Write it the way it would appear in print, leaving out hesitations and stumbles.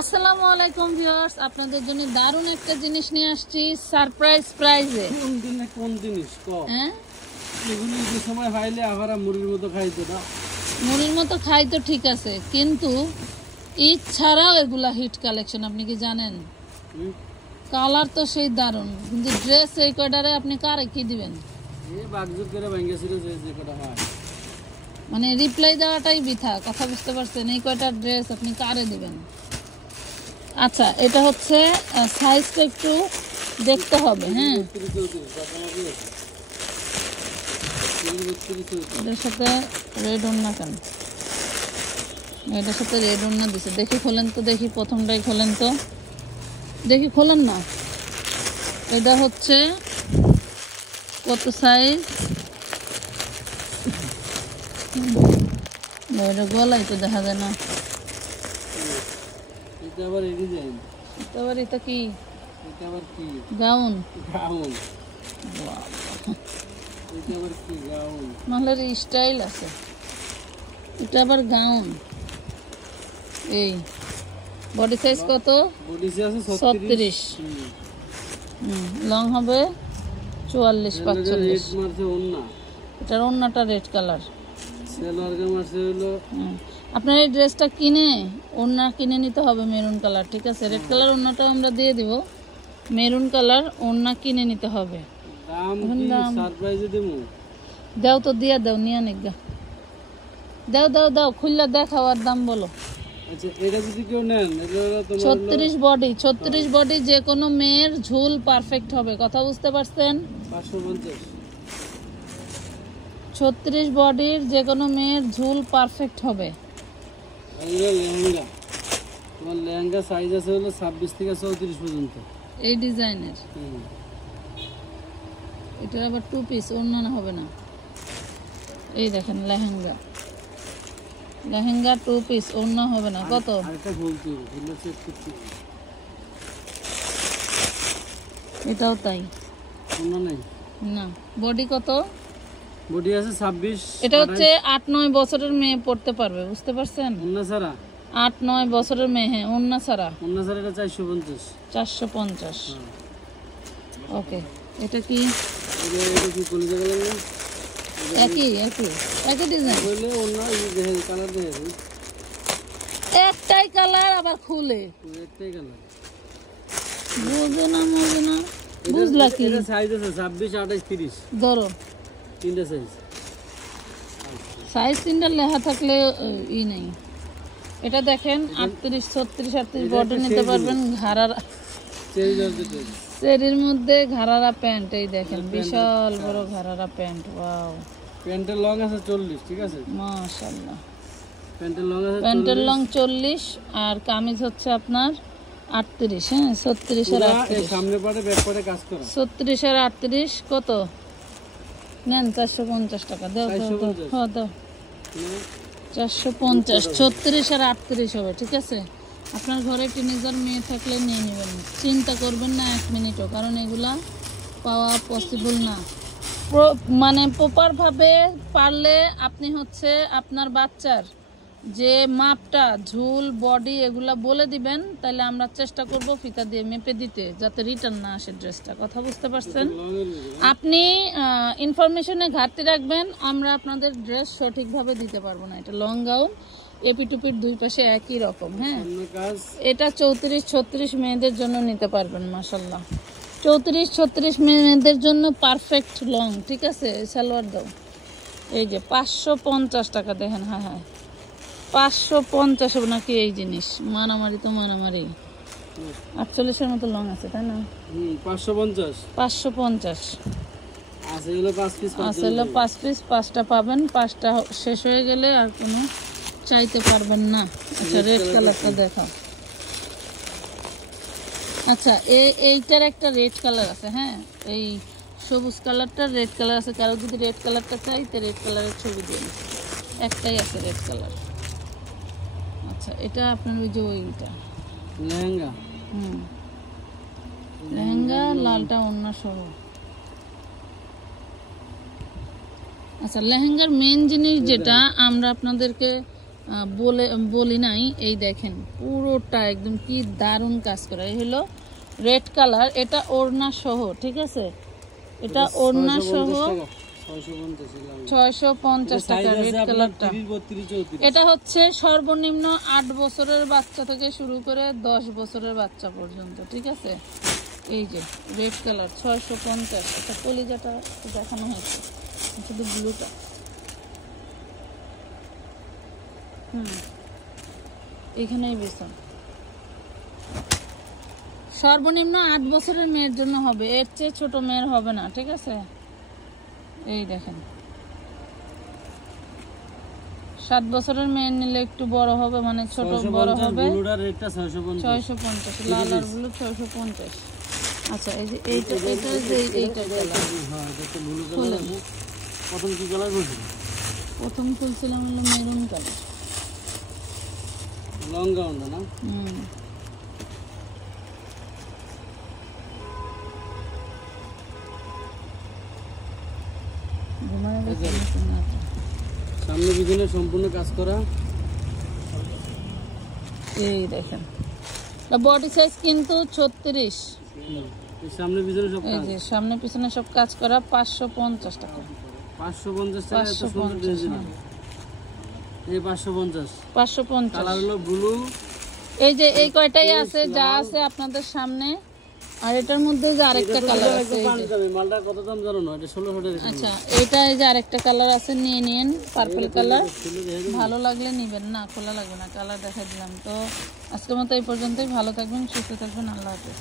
আসসালামু আলাইকুম ভিউয়ার্স, আপনাদের জন্য দারুণ একটা জিনিস নিয়ে আসছি সারপ্রাইজ প্রাইজে। কোন জিনিস এগুলি যে সময় খাইলে আবার মুড়ির মতো খাইতো না। মুড়ির মতো খাই তো ঠিক আছে, কিন্তু ঈদ ছাড়াও এগুলা হিট কালেকশন। আপনি কি জানেন? কালার তো সেই দারুণ, কিন্তু ড্রেস এই কয়টারে আপনি কারে কি দিবেন? মানে রিপ্লাই দেওয়াটাই বৃথা, কথা বুঝতে পারছেন? এই কয়টা ড্রেস আপনি কারে দিবেন? আচ্ছা, এটা হচ্ছে সাইজটা একটু দেখতে হবে। হ্যাঁ, এটার সাথে রেড ওড়না কেন? এটার সাথে রেড ওড়না দিছে। দেখি খোলেন তো, দেখি প্রথমটাই খোলেন তো, দেখি খোলেন না। এটা হচ্ছে কত সাইজ? এটা গলায় তো দেখা যায় না। এটা কি গাউন? মালের স্টাইল আছে। এটা আবার গাউন। এই বডি সাইজ কত? 36। লং হবে 44-45। এটার ওড়নাটা রেড কালার। আপনার এই ড্রেসটা কিনে ওড়না কিনে নিতে হবে মেরুন কালার, ঠিক আছে? রেড কালার ওড়নাটাও আমরা দিয়ে দিব, মেরুন কালার ওড়না কিনে নিতে হবে। দাও তো, দিয়া দাও, নিয়ে নিক গা। দাও দাও দাও, খুললা দেখাও আর দাম বলো। 36 বডি, 36 বডি, যে কোনো মেয়ের ঝুল পারফেক্ট হবে, কথা বুঝতে পারছেন? 36 বডির যে কোনো মেয়ের ঝুল পারফেক্ট হবে। লেহেঙ্গা সাইজ আছে হলো 26 থেকে 34 পর্যন্ত এই ডিজাইনের। এটা আবার 2 পিস, ওড়না হবে না। এই দেখেন লেহেঙ্গা, লেহেঙ্গা 2 পিস, ওড়না হবে না। কত? এটাও তাই, না। বডি কত? বডি আছে 26। এটা হচ্ছে 8-9 বছরের মেয়ে পড়তে পারবে, বুঝতে পারছেন? ওন্না ছাড়া 8-9 বছরের মেয়ে। হ্যাঁ, ওন্না ছাড়া। ওন্না ছাড়া এটা 450। 450। ওকে, এটা কি? এটা কি কলিজা কালার না? একই ডিজাইন। বলে ওন্না এই দেখেন কালার দেখেন, একটাই কালার, আবার খুলে একটাই কালার। বুঝো না বুঝলা কি? এটা সাইজ আছে 26, 28, 30। ধরো তিনটা সাইজ তিনটা লেখা থাকলে ই নেই। এটা দেখেন 38, 36, 38 বডি নিতে পারবেন। ঘাড়ারা চেরির মধ্যে ঘাড়ারা প্যান্ট, এই দেখেন বিশাল বড় ঘাড়ারা প্যান্ট। ওয়াও, প্যান্টের লং আছে 40, ঠিক আছে? মাশাআল্লাহ। প্যান্টের লং 40 আর কামিজ হচ্ছে আপনার 38। হ্যাঁ, 36 আর 38 সামনে পাটে ব্যাক পাটে কাজ করা। 36 আর 38 কত নেন? 450 টাকা। দাও দাও দাও, 450। 36 আর 38 হবে, ঠিক আছে? আপনার ঘরে টিনেজার মেয়ে থাকলে নিয়ে নেবেন, চিন্তা করবেন না 1 মিনিটও, কারণ এগুলা পাওয়া পসিবল না। মানে প্রপারভাবে পারলে আপনি হচ্ছে আপনার বাচ্চার যে মাপটা, ঝুল, বডি এগুলা বলে দিবেন, তাহলে আমরা চেষ্টা করব ফিতা দিয়ে মেপে দিতে, যাতে রিটার্ন না আসে ড্রেসটা। কথা বুঝতে পারছেন? আপনি ইনফরমেশনে ঘাটতি রাখবেন, আমরা আপনাদের ড্রেস সঠিকভাবে দিতে পারবো না। এটা লং গাউন, এপিটুপির 2 পাশে একই রকম। হ্যাঁ, এটা 34-36 মেয়েদের জন্য নিতে পারবেন। মাশাআল্লাহ, 34-36 মেয়েদের জন্য পারফেক্ট লং, ঠিক আছে? সালোয়ার দাও। এই যে 550 টাকা দেখেন। হ্যাঁ হ্যাঁ, 550 হবে নাকি এই জিনিস? মারামারি তো মারামারি। 48-এর মতো লং আছে, তাই না? 550 আছে হলো 5 পিস। 5টা পাবেন, 5টা শেষ হয়ে গেলে আর কোনো চাইতে পারবেন না। আচ্ছা, রেড কালারটা দেখাও। আচ্ছা, এইটার একটা রেড কালার আছে। হ্যাঁ, এই সবুজ কালারটা রেড কালার আছে। কারো যদি রেড কালারটা চাই তো রেড কালারের ছবি দিন, একটাই আছে রেড কালার। আচ্ছা, এটা আপনার ওই যে ওইটা লেহেঙ্গা। লেহেঙ্গা লালটা অন্য সহ। আচ্ছা, লেহেঙ্গার মেন জিনিস যেটা আমরা আপনাদেরকে বলি নাই, এই দেখেন পুরোটা একদম কি দারুণ কাজ করা। এই হলো রেড কালার, এটা ওড়না সহ, ঠিক আছে, এটা ওড়না সহ 650 টাকা রেড কালারটা। এটা হচ্ছে সর্বনিম্ন 8 বছরের বাচ্চা থেকে শুরু করে 10 বছরের বাচ্চা পর্যন্ত, ঠিক আছে। এই যে রেড কালার 650, এটা কলিজাটা দেখানো হয়েছে, শুধু ব্লুটা। এখানেই বেসন সর্বনিম্ন 8 বছরের মেয়ের জন্য হবে, এর চেয়ে ছোট মেয়ের হবে না, ঠিক আছে। এই দেখেন 7 বছরের মেয়ের নিলে একটু বড় হবে, মানে ছোট বড় হবে। 650 লাল আর ব্লু 650। আচ্ছা এই যে এইটা কালার, হ্যাঁ এটা তো ব্লু কালার। প্রথম কি কালার বলছেন? প্রথম খুলছিলাম হলো মেরুন কালার, লং গাউন না? সামনে পিছনে সম্পূর্ণ কাজ করা। এই দেখেন বডি সাইজ কিন্তু 36, সামনে পিছনে সব এই যে সামনে পিছনে সব কাজ করা। 550 টাকা। 550 টাকা। এত সুন্দর ডিজাইন। এই 550 কালার হলো ব্লু। এই যে এই কয়টাই আছে, যা আছে আপনাদের সামনে। আর এটার মধ্যে যে আরেকটা কালার আছে, এই যে মালটা কত দাম জানো না? এটা 1600 টাকা। আচ্ছা এটা এই যে আরেকটা কালার আছে, নিয়ে নিন, পার্পল কালার। ভালো লাগলে নিবেন, না খোলা লাগবে না, কালার দেখা দিলাম। তো আজকের মতো এই পর্যন্তই। ভালো থাকবেন, সুস্থ থাকবেন, আল্লাহ হাফেজ।